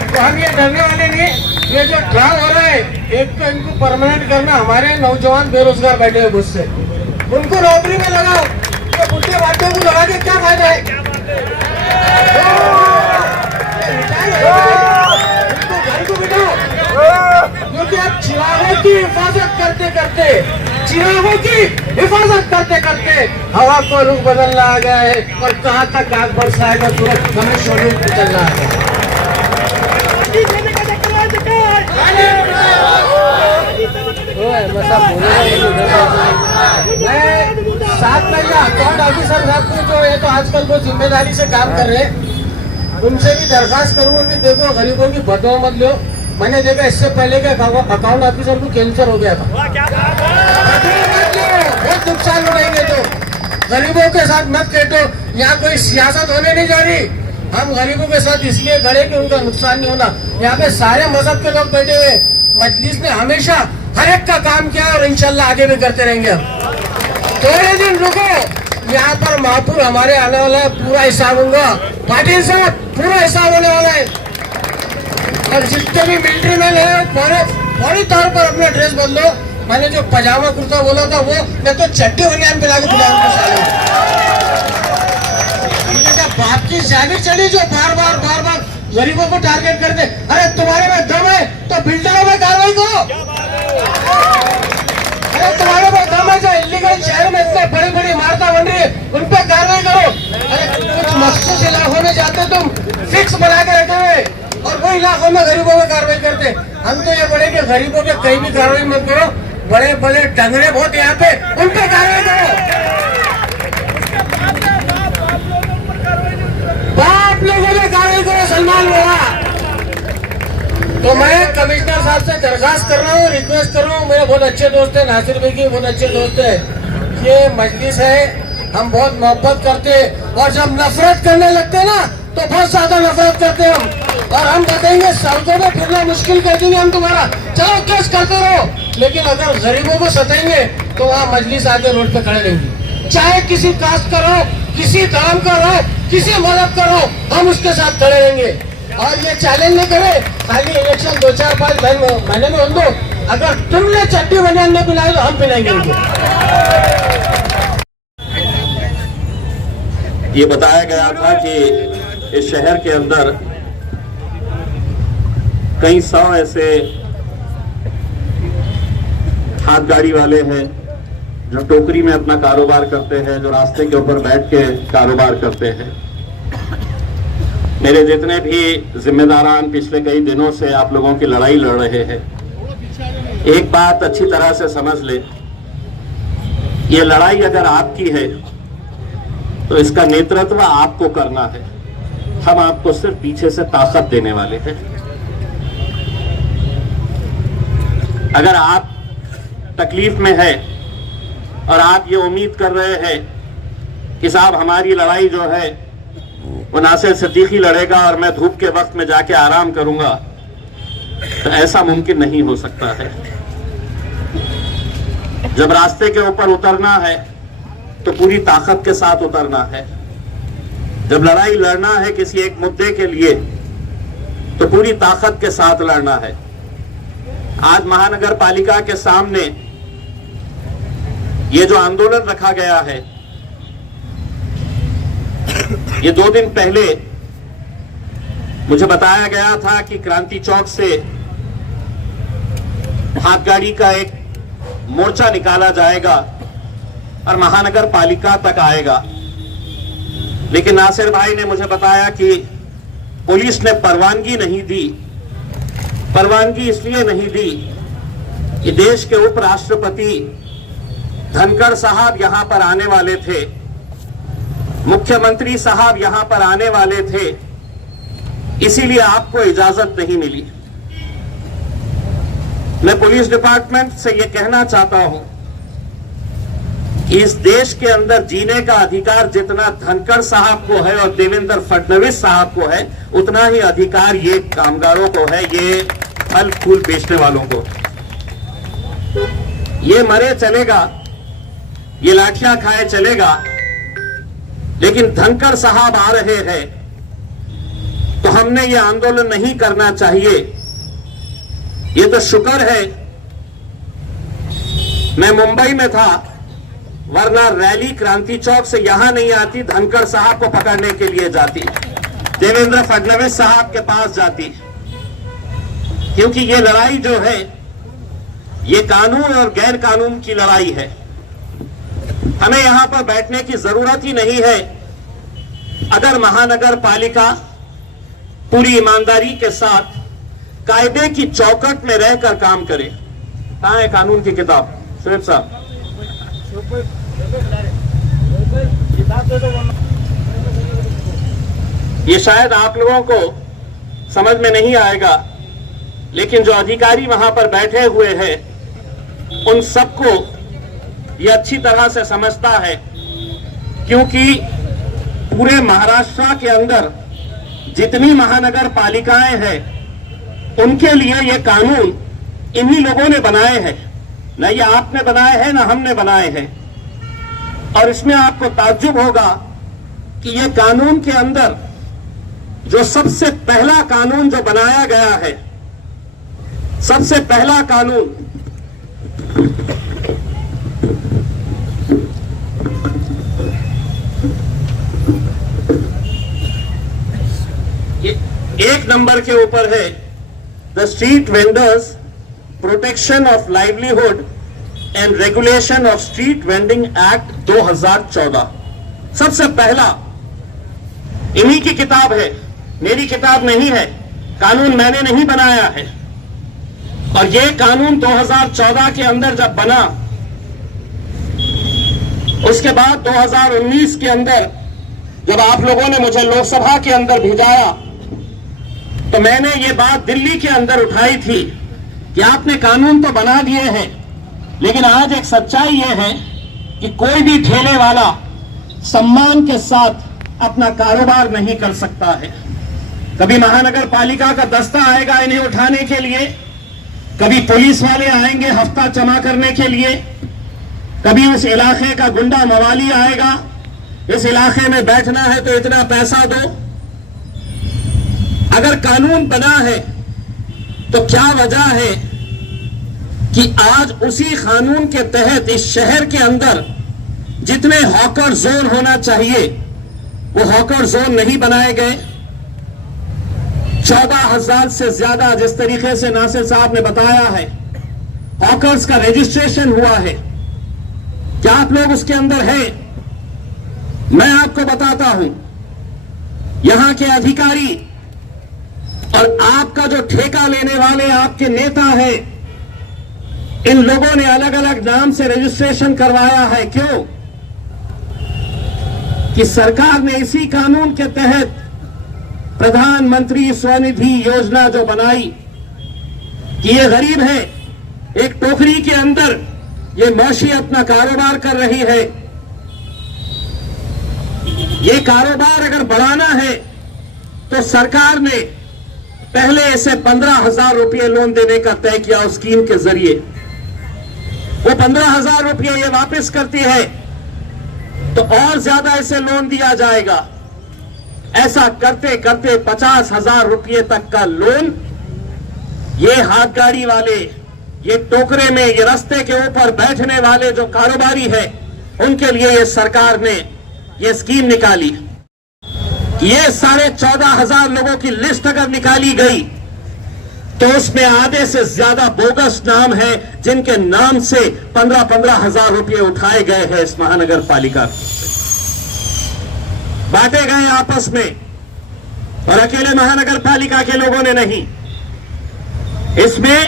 तो हम ये डरने वाले नहीं। ये जो ट्रायल हो रहा है, एक तो इनको परमानेंट करना, हमारे नौजवान बेरोजगार बैठे हुए मुझसे, उनको नौकरी में लगाओ। ये बुढ़े बातों को लगा के क्या फायदा है, इनको घर को बिठाओ, क्योंकि अब चिरागों की हिफाजत करते करते हवा को रुख बदलना आ गया है और कहाँ तक आग बरसाएगा तुरंत हमें शेड्यूल पे चलना है। मैं 7 महीना अकाउंट ऑफिसर साहब को जो है तो आजकल वो जिम्मेदारी से काम कर रहे हैं, उनसे भी दरखास्त करूंगा कि देखो गरीबों की बदवा मत लो। मैंने देखा इससे पहले के अकाउंट ऑफिसर को कैंसर हो गया था। बहुत नुकसान उठाएंगे, तो गरीबों के साथ मत खेटो। यहाँ कोई सियासत होने नहीं जा रही, हम गरीबों के साथ इसलिए खड़े कि उनका नुकसान नहीं होना। यहाँ पे सारे मजहब के लोग बैठे हुए, मजलिस ने हमेशा हर एक का काम किया और इंशाल्लाह आगे भी करते रहेंगे। हम थोड़े दिन रुको, यहाँ पर महापुर हमारे आने वाला है, पूरा हिसाब होगा, पाटिल साहब पूरा हिसाब होने वाला है। और जितने भी मिलिट्री मैन है फौरी तौर पर अपना ड्रेस बदलो। मैंने जो पजामा कुर्ता बोला था वो मैं तो चट्टी बनियान पिला के बाप की जानी चली, जो बार बार गरीबों को टारगेट करते। अरे तुम्हारे में दम है तो बिल्डरों में कार्रवाई करो। अरे तुम्हारे में दम है, जो इलीगल शहर में इतने बड़ी इमारतें बन रही है उन पर कार्रवाई करो। अरे कुछ मखसूस इलाकों में जाते तुम फिक्स बना के रखे हुए और वो इलाकों में गरीबों में कार्रवाई करते। हम तो ये बोले कि गरीबों के कहीं भी कार्रवाई मत करो, बड़े डंगरे बहुत यहाँ पे, उन पे कार्रवाई करो। बाप लोगों में कार्रवाई करो, सलमान बोला। तो मैं कमिश्नर साहब से दरखास्त कर रहा हूँ, रिक्वेस्ट कर रहा हूँ। मेरे बहुत अच्छे दोस्त है, नासिर भाई के बहुत अच्छे दोस्त है। ये मजलिस है, हम बहुत मोहब्बत करते हैं और जब नफरत करने लगते हैं ना तो बहुत ज्यादा नफरत करते हैं हम। और हम बताएंगे सड़कों में फिरना मुश्किल कर देंगे हम तुम्हारा, चलो केस करते रहो। लेकिन अगर गरीबों को सताएंगे तो वहाँ मजलिस आके रोड पे खड़े रहेंगे, चाहे किसी कास्ट का रहो, किसी धर्म का रहो, किसी मजहब का रहो, हम उसके साथ खड़े रहेंगे। और ये चैलेंज नहीं करे खाली इलेक्शन 2-4-5 महीने में होने दो। अगर तुमने चट्टी बनियान नहीं पिलाई तो हम पिलाएंगे उनको। ये बताया गया था कि इस शहर के अंदर कई 100 ऐसे हाथ गाड़ी वाले हैं जो टोकरी में अपना कारोबार करते हैं, जो रास्ते के ऊपर बैठ के कारोबार करते हैं। मेरे जितने भी जिम्मेदारान पिछले कई दिनों से आप लोगों की लड़ाई लड़ रहे हैं, एक बात अच्छी तरह से समझ ले, ये लड़ाई अगर आपकी है तो इसका नेतृत्व आपको करना है। हम आपको सिर्फ पीछे से ताकत देने वाले हैं। अगर आप तकलीफ में है और आप ये उम्मीद कर रहे हैं कि साहब हमारी लड़ाई जो है वो नासिर सिद्दीकी लड़ेगा और मैं धूप के वक्त में जाके आराम करूंगा, तो ऐसा मुमकिन नहीं हो सकता है। जब रास्ते के ऊपर उतरना है तो पूरी ताकत के साथ उतरना है। जब लड़ाई लड़ना है किसी एक मुद्दे के लिए तो पूरी ताकत के साथ लड़ना है। आज महानगर पालिका के सामने ये जो आंदोलन रखा गया है, ये 2 दिन पहले मुझे बताया गया था कि क्रांति चौक से हाथगाड़ी का एक मोर्चा निकाला जाएगा और महानगर पालिका तक आएगा। लेकिन नासिर भाई ने मुझे बताया कि पुलिस ने परवानगी नहीं दी। परवानगी इसलिए नहीं दी कि देश के उपराष्ट्रपति धनखड़ साहब यहां पर आने वाले थे, मुख्यमंत्री साहब यहां पर आने वाले थे, इसीलिए आपको इजाजत नहीं मिली। मैं पुलिस डिपार्टमेंट से यह कहना चाहता हूं कि इस देश के अंदर जीने का अधिकार जितना धनखड़ साहब को है और देवेंद्र फडणवीस साहब को है, उतना ही अधिकार ये कामगारों को है, ये फल फूल बेचने वालों को। ये मरे चलेगा, ये लाठियां खाए चलेगा, लेकिन धनखड़ साहब आ रहे हैं तो हमने ये आंदोलन नहीं करना चाहिए। ये तो शुक्र है मैं मुंबई में था, वरना रैली क्रांति चौक से यहां नहीं आती, धनखड़ साहब को पकड़ने के लिए जाती, देवेंद्र फडणवीस साहब के पास जाती। क्योंकि ये लड़ाई जो है ये कानून और गैर कानून की लड़ाई है। हमें यहां पर बैठने की जरूरत ही नहीं है अगर महानगर पालिका पूरी ईमानदारी के साथ कायदे की चौकट में रहकर काम करे। कहां है कानून की किताब? सुरेश साहब, ये शायद आप लोगों को समझ में नहीं आएगा, लेकिन जो अधिकारी वहां पर बैठे हुए हैं उन सबको ये अच्छी तरह से समझता है, क्योंकि पूरे महाराष्ट्र के अंदर जितनी महानगर पालिकाएं हैं उनके लिए ये कानून इन्हीं लोगों ने बनाए हैं। न ये आपने बनाए हैं, न हमने बनाए हैं। और इसमें आपको ताज्जुब होगा कि ये कानून के अंदर जो सबसे पहला कानून जो बनाया गया है, सबसे पहला कानून ये 1 नंबर के ऊपर है, the street vendors protection of livelihood and regulation of street vending act 2014। सबसे पहला इन्हीं की किताब है, मेरी किताब नहीं है। कानून मैंने नहीं बनाया है। और यह कानून 2014 के अंदर जब बना, उसके बाद 2019 के अंदर जब आप लोगों ने मुझे लोकसभा के अंदर भिजाया, तो मैंने ये बात दिल्ली के अंदर उठाई थी कि आपने कानून तो बना दिए हैं, लेकिन आज एक सच्चाई यह है कि कोई भी ठेले वाला सम्मान के साथ अपना कारोबार नहीं कर सकता है। कभी महानगर पालिका का दस्ता आएगा इन्हें उठाने के लिए, कभी पुलिस वाले आएंगे हफ्ता जमा करने के लिए, कभी उस इलाके का गुंडा मवाली आएगा, इस इलाके में बैठना है तो इतना पैसा दो। अगर कानून बना है तो क्या वजह है कि आज उसी कानून के तहत इस शहर के अंदर जितने हॉकर जोन होना चाहिए वो हॉकर जोन नहीं बनाए गए। 14,000 से ज्यादा, जिस तरीके से नासिर साहब ने बताया है, हॉकर्स का रजिस्ट्रेशन हुआ है। क्या आप लोग उसके अंदर हैं? मैं आपको बताता हूं, यहां के अधिकारी और आपका जो ठेका लेने वाले आपके नेता है, इन लोगों ने अलग अलग नाम से रजिस्ट्रेशन करवाया है। क्यों? कि सरकार ने इसी कानून के तहत प्रधानमंत्री स्वनिधि योजना जो बनाई कि ये गरीब है, एक टोकरी के अंदर ये मौशी अपना कारोबार कर रही है, ये कारोबार अगर बढ़ाना है तो सरकार ने पहले इसे 15,000 रुपये लोन देने का तय किया उस स्कीम के जरिए। वो 15,000 रुपये ये वापस करती है तो और ज्यादा इसे लोन दिया जाएगा। ऐसा करते करते 50,000 रुपये तक का लोन ये हाथ गाड़ी वाले, ये टोकरे में, ये रास्ते के ऊपर बैठने वाले जो कारोबारी है, उनके लिए ये सरकार ने ये स्कीम निकाली। ये 14,500 लोगों की लिस्ट अगर निकाली गई तो उसमें आधे से ज्यादा बोगस नाम है जिनके नाम से 15,000 रुपये उठाए गए हैं इस महानगर पालिका, बांटे गए आपस में, और अकेले महानगर पालिका के लोगों ने नहीं। इसमें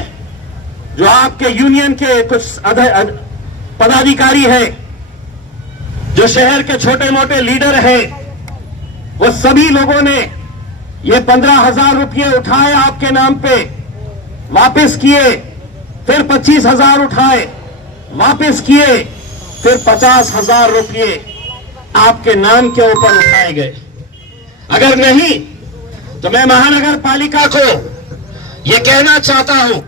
जो आपके यूनियन के कुछ पदाधिकारी हैं, जो शहर के छोटे मोटे लीडर हैं, वो सभी लोगों ने ये 15,000 रुपये उठाए आपके नाम पे, वापस किए, फिर 25,000 उठाए, वापस किए, फिर 50,000 रुपये आपके नाम के ऊपर उठाए गए। अगर नहीं तो मैं महानगर पालिका को यह कहना चाहता हूं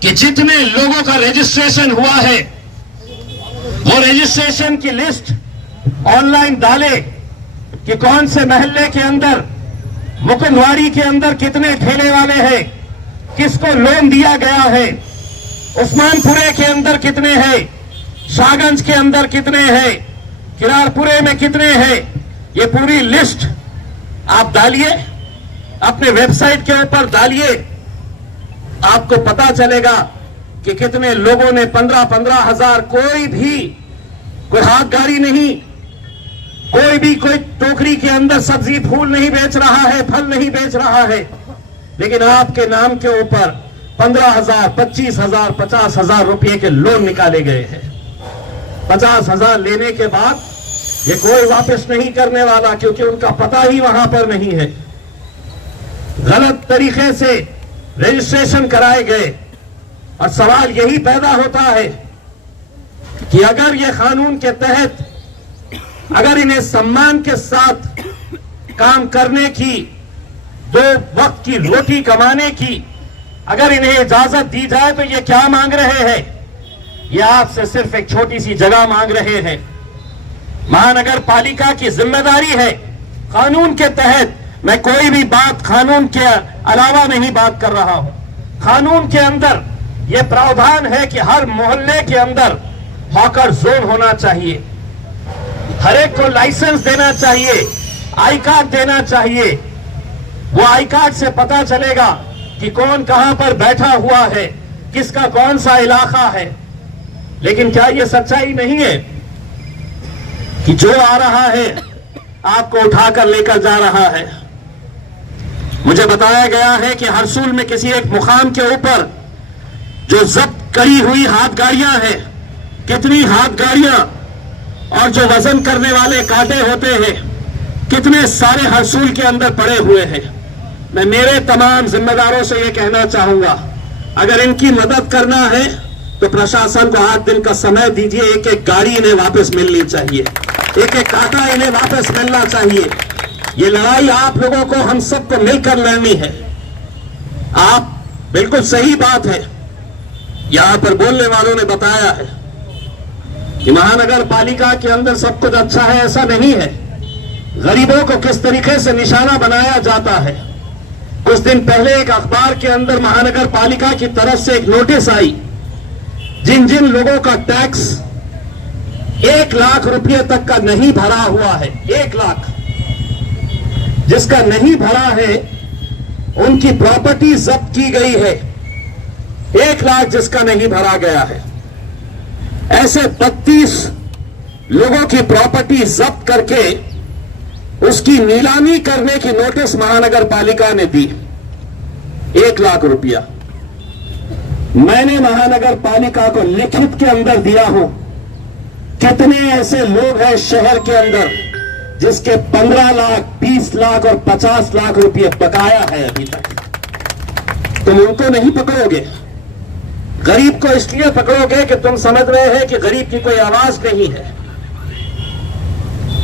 कि जितने लोगों का रजिस्ट्रेशन हुआ है वो रजिस्ट्रेशन की लिस्ट ऑनलाइन डाले कि कौन से महल्ले के अंदर, मुकुंदवाड़ी के अंदर कितने ठेले वाले हैं, किसको लोन दिया गया है, उस्मानपुरे के अंदर कितने हैं, शाहगंज के अंदर कितने हैं, किरारपुरे में कितने हैं, ये पूरी लिस्ट आप डालिए, अपने वेबसाइट के ऊपर डालिए, आपको पता चलेगा कि कितने लोगों ने 15,000 कोई हाथ गाड़ी नहीं, कोई टोकरी के अंदर सब्जी फूल नहीं बेच रहा है, फल नहीं बेच रहा है, लेकिन आपके नाम के ऊपर 15,000, 25,000, 50,000 रुपये के लोन निकाले गए हैं। 50,000 लेने के बाद ये कोई वापस नहीं करने वाला, क्योंकि उनका पता ही वहां पर नहीं है। गलत तरीके से रजिस्ट्रेशन कराए गए, और सवाल यही पैदा होता है कि अगर ये कानून के तहत, अगर इन्हें सम्मान के साथ काम करने की, 2 वक्त की रोटी कमाने की अगर इन्हें इजाजत दी जाए, तो ये क्या मांग रहे हैं? ये आपसे सिर्फ एक छोटी सी जगह मांग रहे हैं। महानगर पालिका की जिम्मेदारी है, कानून के तहत, मैं कोई भी बात कानून के अलावा नहीं बात कर रहा हूं, कानून के अंदर यह प्रावधान है कि हर मोहल्ले के अंदर हॉकर जोन होना चाहिए, हर एक को लाइसेंस देना चाहिए, आई कार्ड देना चाहिए। वो आई कार्ड से पता चलेगा कि कौन कहां पर बैठा हुआ है, किसका कौन सा इलाका है। लेकिन क्या यह सच्चाई नहीं है कि जो आ रहा है आपको उठाकर लेकर जा रहा है? मुझे बताया गया है कि हरसूल में किसी एक मुकाम के ऊपर जो जब्त करी हुई हाथ गाड़ियां हैं, कितनी हाथ गाड़ियां और जो वजन करने वाले कांटे होते हैं, कितने सारे हरसूल के अंदर पड़े हुए हैं। मैं मेरे तमाम जिम्मेदारों से यह कहना चाहूंगा, अगर इनकी मदद करना है तो प्रशासन को 8 दिन का समय दीजिए, एक एक गाड़ी इन्हें वापस मिलनी चाहिए, एक एक कांटा इन्हें वापस मिलना चाहिए। ये लड़ाई आप लोगों को, हम सबको मिलकर लड़नी है। आप बिल्कुल सही बात है, यहां पर बोलने वालों ने बताया है कि महानगर पालिका के अंदर सब कुछ अच्छा है, ऐसा नहीं है। गरीबों को किस तरीके से निशाना बनाया जाता है। कुछ दिन पहले एक अखबार के अंदर महानगर पालिका की तरफ से एक नोटिस आई, जिन जिन लोगों का टैक्स 1 लाख रुपए तक का नहीं भरा हुआ है, 1 लाख जिसका नहीं भरा है, उनकी प्रॉपर्टी जब्त की गई है। 1 लाख जिसका नहीं भरा गया है, ऐसे 32 लोगों की प्रॉपर्टी जब्त करके उसकी नीलामी करने की नोटिस महानगर पालिका ने दी, 1 लाख रुपया। मैंने महानगर पालिका को लिखित के अंदर दिया हूं। कितने ऐसे लोग हैं शहर के अंदर जिसके 15 लाख, 20 लाख और 50 लाख रुपये बकाया है अभी तक? तुम उनको नहीं पकड़ोगे। गरीब को इसलिए पकड़ोगे कि तुम समझ रहे हैं कि गरीब की कोई आवाज नहीं है।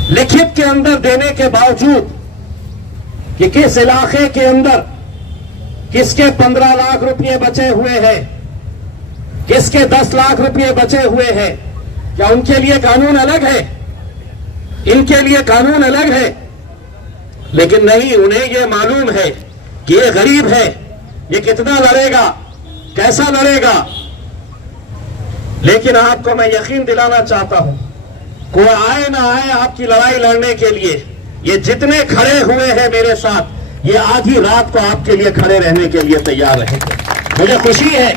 लिखित के अंदर देने के बावजूद कि किस इलाके के अंदर किसके 15 लाख रुपए बचे हुए हैं, किसके 10 लाख रुपए बचे हुए हैं, क्या उनके लिए कानून अलग है? इनके लिए कानून अलग है। लेकिन नहीं, उन्हें यह मालूम है कि ये गरीब है, ये कितना लड़ेगा, कैसा लड़ेगा। लेकिन आपको मैं यकीन दिलाना चाहता हूं, कोई आए ना आए आपकी लड़ाई लड़ने के लिए, ये जितने खड़े हुए हैं मेरे साथ, ये आधी रात को आपके लिए खड़े रहने के लिए तैयार रहेंगे। मुझे खुशी है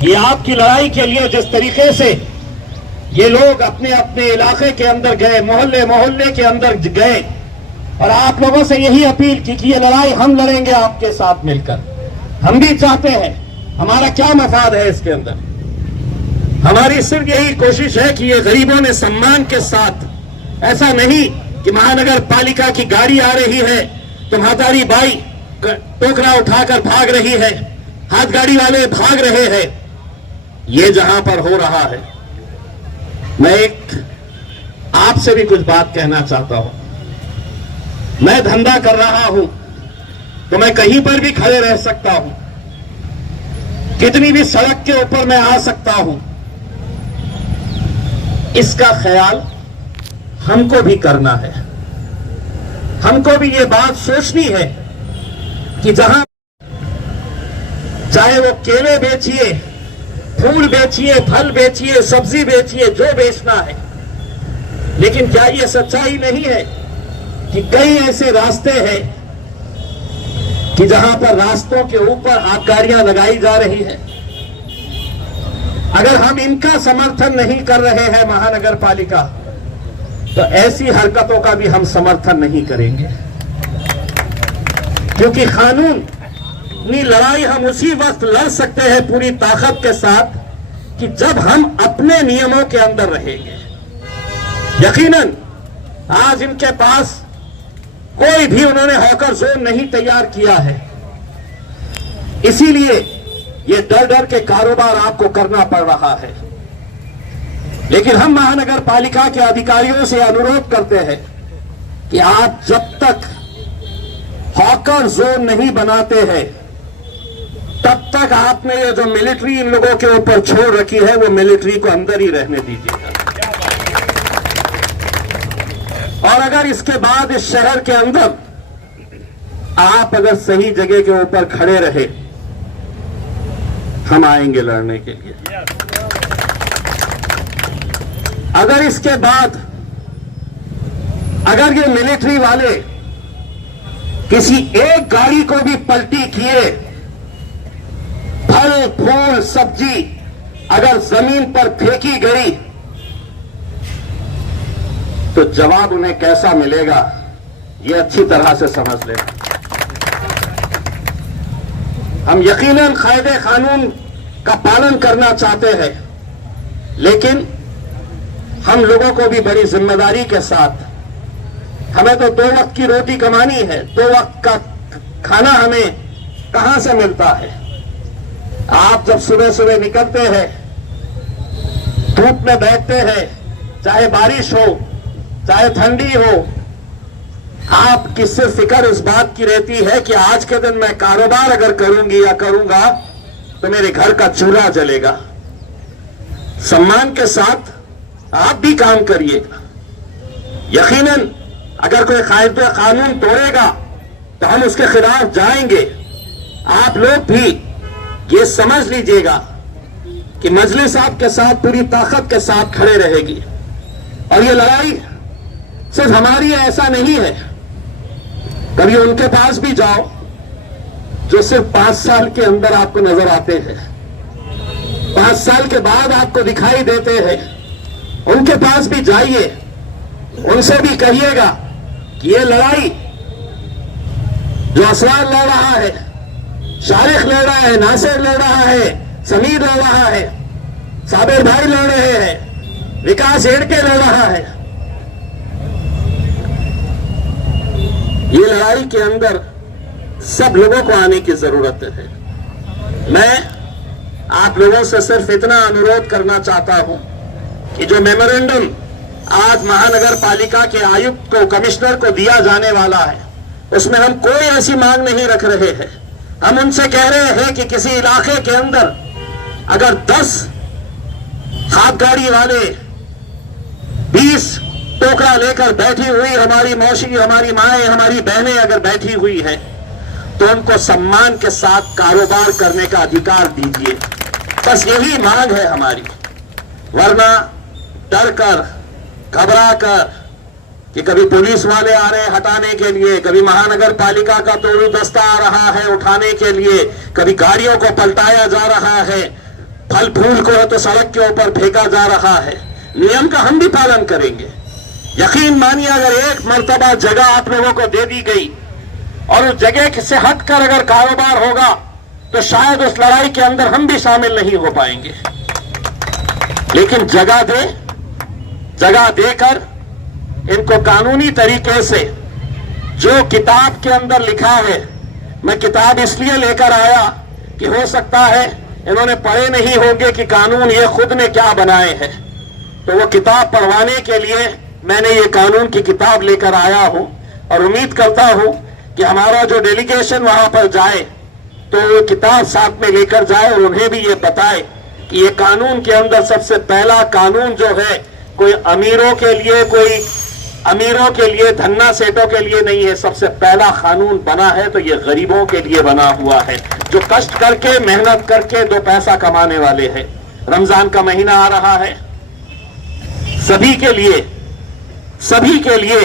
कि आपकी लड़ाई के लिए जिस तरीके से ये लोग अपने अपने इलाके के अंदर गए, मोहल्ले मोहल्ले के अंदर गए, और आप लोगों से यही अपील की कि ये लड़ाई हम लड़ेंगे आपके साथ मिलकर। हम भी चाहते हैं, हमारा क्या मफाद है इसके अंदर? हमारी सिर्फ यही कोशिश है कि ये गरीबों ने सम्मान के साथ, ऐसा नहीं कि महानगर पालिका की गाड़ी आ रही है तो महातारी बाई टोकरा उठाकर भाग रही है, हाथ गाड़ी वाले भाग रहे हैं। ये जहां पर हो रहा है, मैं एक आपसे भी कुछ बात कहना चाहता हूं। मैं धंधा कर रहा हूं तो मैं कहीं पर भी खड़े रह सकता हूं, कितनी भी सड़क के ऊपर मैं आ सकता हूं। इसका ख्याल हमको भी करना है। हमको भी ये बात सोचनी है कि जहां, चाहे वो केले बेचिए, फूल बेचिए, फल बेचिए, सब्जी बेचिए, जो बेचना है, लेकिन क्या ये सच्चाई नहीं है कि कई ऐसे रास्ते हैं कि जहां पर रास्तों के ऊपर आबकारियां लगाई जा रही है? अगर हम इनका समर्थन नहीं कर रहे हैं महानगर पालिका, तो ऐसी हरकतों का भी हम समर्थन नहीं करेंगे। क्योंकि कानूनी लड़ाई हम उसी वक्त लड़ सकते हैं पूरी ताकत के साथ कि जब हम अपने नियमों के अंदर रहेंगे। यकीनन आज इनके पास कोई भी उन्होंने हॉकर जोन नहीं तैयार किया है, इसीलिए ये डर डर के कारोबार आपको करना पड़ रहा है। लेकिन हम महानगर पालिका के अधिकारियों से अनुरोध करते हैं कि आप जब तक हॉकर जोन नहीं बनाते हैं, तब तक आपने ये जो मिलिट्री इन लोगों के ऊपर छोड़ रखी है, वो मिलिट्री को अंदर ही रहने दीजिएगा। और अगर इसके बाद इस शहर के अंदर आप अगर सही जगह के ऊपर खड़े रहे, हम आएंगे लड़ने के लिए। अगर इसके बाद अगर ये मिलिट्री वाले किसी एक गाड़ी को भी पलटी किए, फल फूल सब्जी अगर जमीन पर फेंकी गई, तो जवाब उन्हें कैसा मिलेगा ये अच्छी तरह से समझ लेना। हम यकीनन कायदे कानून का पालन करना चाहते हैं, लेकिन हम लोगों को भी बड़ी जिम्मेदारी के साथ, हमें तो 2 वक्त की रोटी कमानी है, 2 वक्त का खाना हमें कहां से मिलता है? आप जब सुबह सुबह निकलते हैं, धूप में बैठते हैं, चाहे बारिश हो चाहे ठंडी हो, आप किससे फिक्र इस बात की रहती है कि आज के दिन मैं कारोबार अगर करूंगी या करूंगा तो मेरे घर का चूल्हा जलेगा। सम्मान के साथ आप भी काम करिएगा। यकीनन अगर कोई कायदे कानून तोड़ेगा तो हम उसके खिलाफ जाएंगे। आप लोग भी ये समझ लीजिएगा कि मजलिस आपके साथ पूरी ताकत के साथ खड़े रहेगी। और ये लड़ाई सिर्फ हमारी है ऐसा नहीं है। कभी उनके पास भी जाओ जो सिर्फ 5 साल के अंदर आपको नजर आते हैं, 5 साल के बाद आपको दिखाई देते हैं, उनके पास भी जाइए, उनसे भी कहिएगा ये लड़ाई जो असरार लड़ रहा है, शारिक लड़ रहा है, नासिर लड़ रहा है, समीर लड़ रहा है, साबिर भाई लड़ रहे हैं, विकास एड़के लड़ रहा है, ये लड़ाई के अंदर सब लोगों को आने की जरूरत है। मैं आप लोगों से सिर्फ इतना अनुरोध करना चाहता हूं कि जो मेमोरेंडम आज महानगर पालिका के आयुक्त को, कमिश्नर को दिया जाने वाला है, उसमें हम कोई ऐसी मांग नहीं रख रहे हैं। हम उनसे कह रहे हैं कि किसी इलाके के अंदर अगर 10 हाथ गाड़ी वाले 20 टोकरा लेकर बैठी हुई हमारी मौसी, हमारी माएं, हमारी बहनें अगर बैठी हुई हैं, तो उनको सम्मान के साथ कारोबार करने का अधिकार दीजिए। बस यही मांग है हमारी। वरना डर कर, घबरा कर कि कभी पुलिस वाले आ रहे हैं हटाने के लिए, कभी महानगर पालिका का तोड़ू दस्ता आ रहा है उठाने के लिए, कभी गाड़ियों को पलटाया जा रहा है, फल फूल को तो सड़क के ऊपर फेंका जा रहा है। नियम का हम भी पालन करेंगे। यकीन मानिए, अगर एक मर्तबा जगह आप लोगों को दे दी गई और उस जगह से हटकर अगर कारोबार होगा तो शायद उस लड़ाई के अंदर हम भी शामिल नहीं हो पाएंगे। लेकिन जगह देकर इनको कानूनी तरीके से जो किताब के अंदर लिखा है, मैं किताब इसलिए लेकर आया कि हो सकता है इन्होंने पढ़े नहीं होंगे कि कानून ये खुद ने क्या बनाए हैं, तो वो किताब पढ़वाने के लिए मैंने ये कानून की किताब लेकर आया हूं। और उम्मीद करता हूं कि हमारा जो डेलीगेशन वहां पर जाए तो वो किताब साथ में लेकर जाए और उन्हें भी ये बताए कि ये कानून के अंदर सबसे पहला कानून जो है कोई अमीरों के लिए धन्ना सेठों के लिए नहीं है। सबसे पहला कानून बना है तो ये गरीबों के लिए बना हुआ है, जो कष्ट करके, मेहनत करके 2 पैसा कमाने वाले हैं। रमजान का महीना आ रहा है, सभी के लिए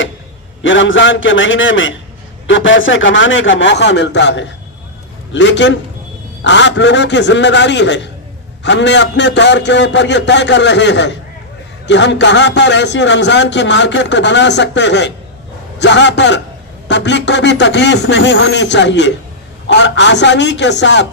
ये रमजान के महीने में 2 पैसे कमाने का मौका मिलता है। लेकिन आप लोगों की जिम्मेदारी है, हमने अपने तौर के ऊपर ये तय कर रहे हैं कि हम कहां पर ऐसी रमजान की मार्केट को बना सकते हैं जहां पर पब्लिक को भी तकलीफ नहीं होनी चाहिए और आसानी के साथ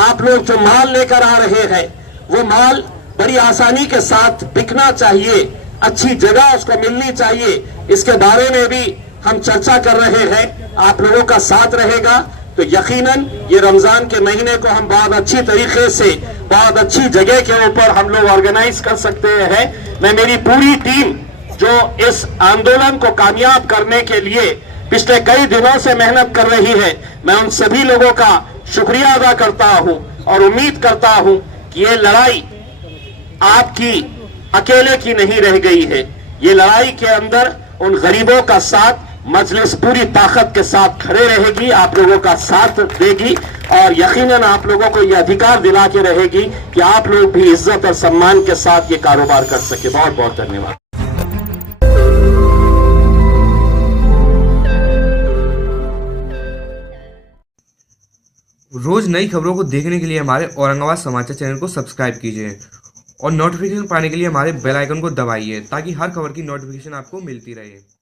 आप लोग जो माल लेकर आ रहे हैं वो माल बड़ी आसानी के साथ बिकना चाहिए, अच्छी जगह उसको मिलनी चाहिए। इसके बारे में भी हम चर्चा कर रहे हैं। आप लोगों का साथ रहेगा तो यकीनन ये रमजान के महीने को हम बहुत अच्छी तरीके से, बहुत अच्छी जगह के ऊपर हम लोग ऑर्गेनाइज कर सकते हैं। मैं मेरी पूरी टीम जो इस आंदोलन को कामयाब करने के लिए पिछले कई दिनों से मेहनत कर रही है, मैं उन सभी लोगों का शुक्रिया अदा करता हूं और उम्मीद करता हूं कि ये लड़ाई आपकी अकेले की नहीं रह गई है। ये लड़ाई के अंदर उन गरीबों का साथ मजलिस पूरी ताकत के साथ खड़े रहेगी, आप लोगों का साथ देगी और यकीनन आप लोगों को यह अधिकार दिला के रहेगी कि आप लोग भी इज्जत और सम्मान के साथ ये कारोबार कर सके। बहुत बहुत धन्यवाद। रोज नई खबरों को देखने के लिए हमारे औरंगाबाद समाचार चैनल को सब्सक्राइब कीजिए और नोटिफिकेशन पाने के लिए हमारे बेल आइकन को दबाइए ताकि हर खबर की नोटिफिकेशन आपको मिलती रहे।